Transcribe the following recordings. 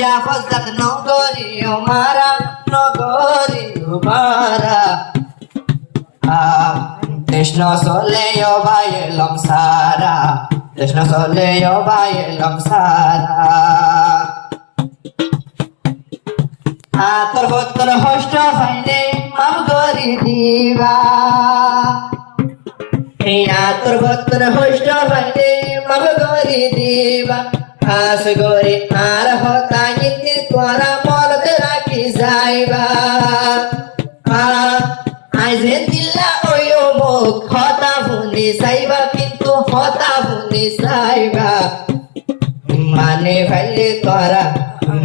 যা ফজলাত নগরী ও মারা নগরী ও মারা কৃষ্ণ চলে ও বাইলম সারা কৃষ্ণ চলে ও বাইলম সারা তোর ভক্তর হষ্ট ফাইলে মাম করি দিবা তোর ভক্তর হষ্ট ফাইলে মাম করি দিবা আস গরি আর হতা ইতি তোরা মরদ রাখি যাইবা আইজে দিল্লা ওই মুখ হতা ভুনি যাইবা কিন্তু হতা ভুনি যাইবা মানে ভাইলে তোরা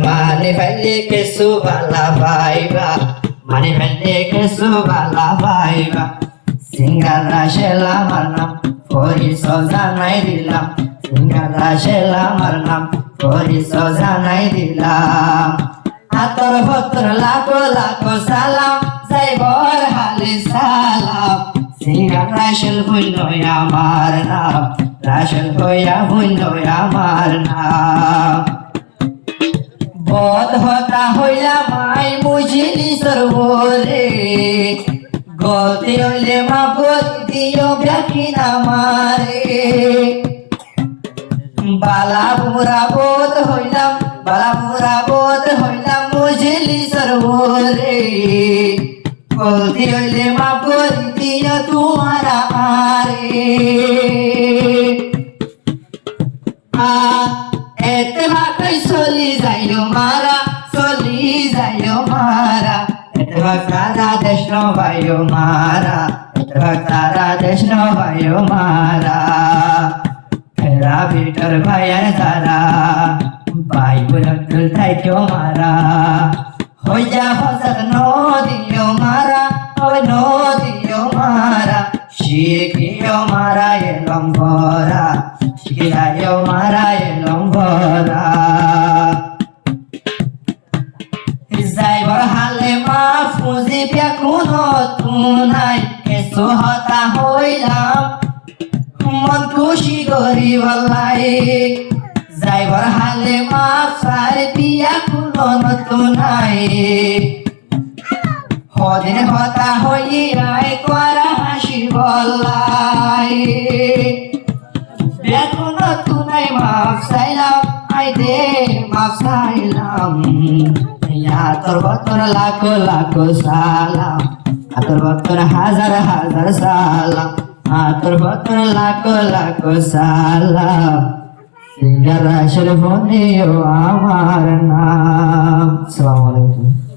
মানে ভাইলে কেসু বালা ভাইবা মানে ভাইলে কেসু বালা ভাইবা সিঙ্গারা শেলা মারনাম করি সজা নাই দিলাম সিঙ্গারা শেলা মারনাম করি সজা নাই দিলাম আতর ভক্তর লাখো লাখো সালাম যাইবর হালে সালাম সিঙ্গারা শেল ভুল আমার নাম রাশল হইয়া ভুল আমার নাম বদ হতা হইলা মাই বুঝিলি সর্বরে গতি হইলে মা গতি দিও ব্যাকি না মারে বালা বুড়া বোধ হইলাম বুঝিলি সর্বরে গতি হইলে মা গতি দিও তোমারা আরে এতে ভাকাই চলি যাইও মারা এতে ভাকারা দেশ নবাইও মারা এতে ভাকারা দেশ নবাইও মারা ফেরা ভিতর ভাইয়ার তারা ভাই বুলতুল থাইকেও মারা হই যা ফসল নদীও মারা ওই নদীও মারা শিখিও মারা এলম ভরা শিখিলাইও মারা এলম ভরা যাইবর হালে মাফ মুজিবিয়া কোনো তুনাই কেসো হতা হইলাম মন খুশি করি বলাই যাইবর হালে মাফ সার পিয়া কোনো নতুনাই হদিন হতা হইয়াই করা হাসি বলাই দেখো নতুনাই মাফ চাইলাম আই দে মাফ চাইলাম তোর ভক্তর লাখো লাখো সালাম তোর ভক্তর হাজার হাজার সালাম তোর ভক্তর লাখো লাখো সালাম সিঙ্গারা শরীফ আমার নাম। আসসালামু আলাইকুম।